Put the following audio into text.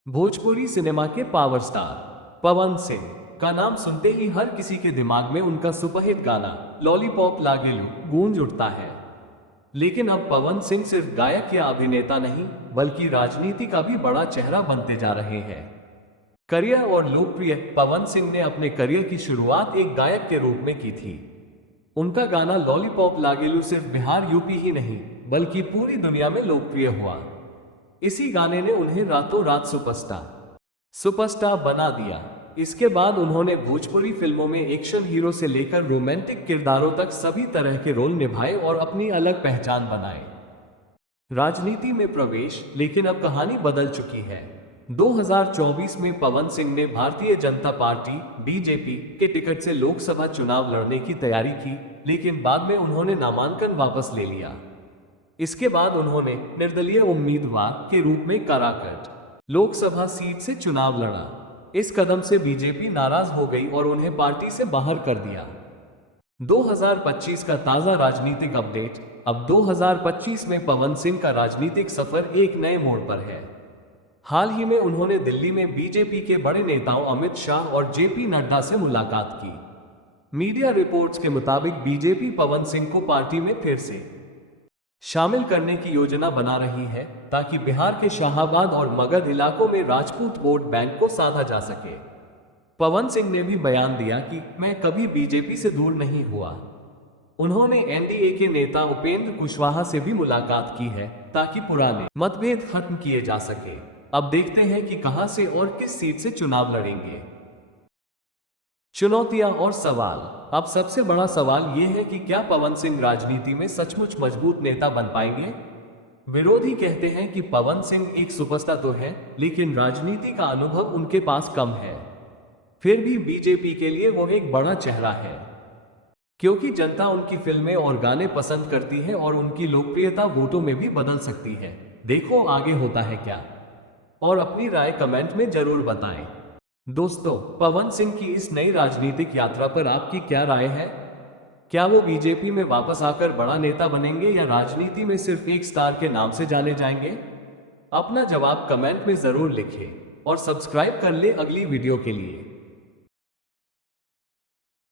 Bhojpuri cinema के power star Pawan Singh का नाम सुनते ही हर किसी के दिमाग में उनका सुपरहिट गाना लॉलीपॉप लागेलू गूंज उठता है। लेकिन अब पवन सिंह सिर्फ गायक या अभिनेता नहीं बल्कि राजनीति का भी बड़ा चेहरा बनते जा रहे हैं। करियर और लोकप्रिय पवन सिंह ने अपने करियर की शुरुआत एक गायक के रूप में की थी। उनका गाना लॉलीपॉप लागेलू सिर्फ बिहार यूपी ही नहीं बल्कि पूरी दुनिया में लोकप्रिय हुआ। इसी गाने ने उन्हें रातों रात सुपरस्टार बना दिया। इसके बाद उन्होंने भोजपुरी फिल्मों में एक्शन हीरो से लेकर रोमांटिक किरदारों तक सभी तरह के रोल निभाए और अपनी अलग पहचान बनाए। राजनीति में प्रवेश, लेकिन अब कहानी बदल चुकी है। 2024 में पवन सिंह ने भारतीय जनता पार्टी बीजेपी के टिकट से लोकसभा चुनाव लड़ने की तैयारी की, लेकिन बाद में उन्होंने नामांकन वापस ले लिया। इसके बाद उन्होंने निर्दलीय उम्मीदवार के रूप में काराकट लोकसभा सीट से चुनाव लड़ा। इस कदम से बीजेपी नाराज हो गई और उन्हें पार्टी से बाहर कर दिया। 2025 का ताजा राजनीतिक अपडेट। अब 2025 में पवन सिंह का राजनीतिक सफर एक नए मोड़ पर है। हाल ही में उन्होंने दिल्ली में बीजेपी के बड़े नेताओं अमित शाह और जेपी नड्डा से मुलाकात की। मीडिया रिपोर्ट्स के मुताबिक बीजेपी पवन सिंह को पार्टी में फिर से शामिल करने की योजना बना रही है ताकि बिहार के शाहाबाद और मगध इलाकों में राजपूत वोट बैंक को साधा जा सके। पवन सिंह ने भी बयान दिया कि मैं कभी बीजेपी से दूर नहीं हुआ। उन्होंने एनडीए के नेता उपेंद्र कुशवाहा से भी मुलाकात की है ताकि पुराने मतभेद खत्म किए जा सके। अब देखते हैं कि कहां से और किस सीट से चुनाव लड़ेंगे। चुनौतियां और सवाल। अब सबसे बड़ा सवाल यह है कि क्या पवन सिंह राजनीति में सचमुच मजबूत नेता बन पाएंगे। विरोधी कहते हैं कि पवन सिंह एक सुपरस्टार तो है, लेकिन राजनीति का अनुभव उनके पास कम है। फिर भी बीजेपी के लिए वो एक बड़ा चेहरा है, क्योंकि जनता उनकी फिल्में और गाने पसंद करती है और उनकी लोकप्रियता वोटों में भी बदल सकती है। देखो आगे होता है क्या, और अपनी राय कमेंट में जरूर बताएं। दोस्तों, पवन सिंह की इस नई राजनीतिक यात्रा पर आपकी क्या राय है? क्या वो बीजेपी में वापस आकर बड़ा नेता बनेंगे या राजनीति में सिर्फ एक स्टार के नाम से जाने जाएंगे? अपना जवाब कमेंट में जरूर लिखें और सब्सक्राइब कर ले अगली वीडियो के लिए।